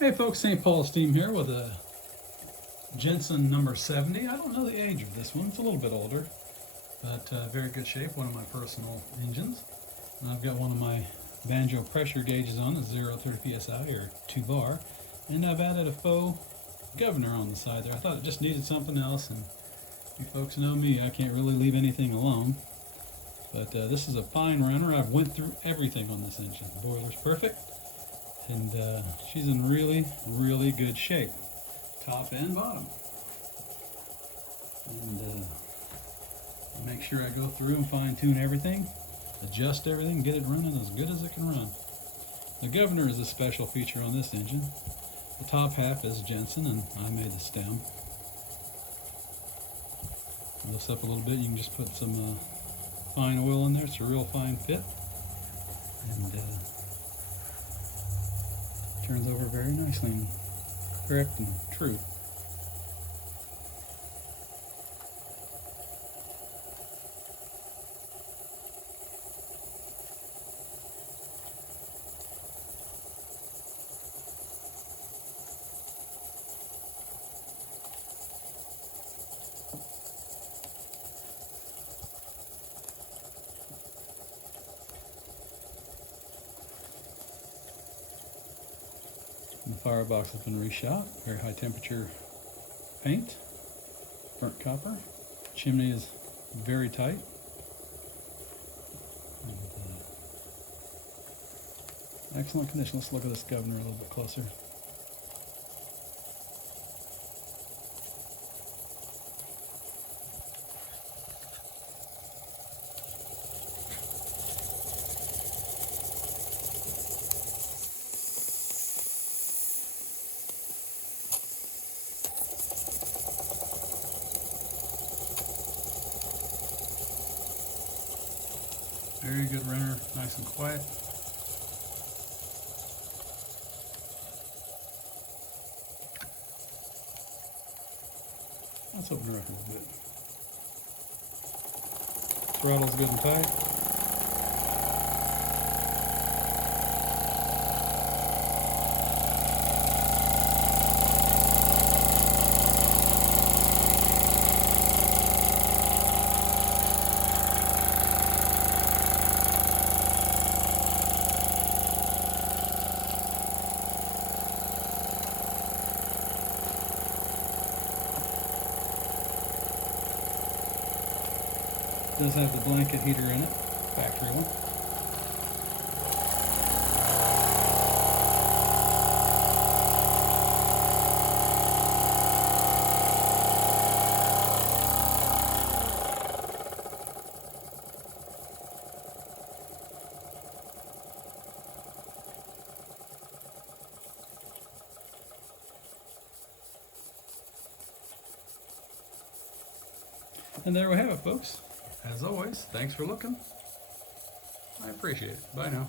Hey folks, St. Paul Steam here with a Jensen number 70. I don't know the age of this one. It's a little bit older, but very good shape. One of my personal engines. And I've got one of my banjo pressure gauges on, a 0.30 psi or 2 bar. And I've added a faux governor on the side there. I thought it just needed something else, and you folks know me, I can't really leave anything alone. But this is a fine runner. I've went through everything on this engine. The boiler's perfect. And she's in really good shape, top and bottom. And make sure I go through and fine tune everything, adjust everything, get it running as good as it can run. The governor is a special feature on this engine. The top half is Jensen, and I made the stem. Lifts up a little bit, you can just put some fine oil in there. It's a real fine fit. And turns over very nicely and correct and true. The firebox has been reshot, very high temperature paint, burnt copper. Chimney is very tight. And, excellent condition. Let's look at this governor a little bit closer. Very good runner, nice and quiet. Let's open her up a little bit. Throttle's good and tight. Does have the blanket heater in it, factory one. And there we have it, folks. As always, thanks for looking. I appreciate it. Bye now.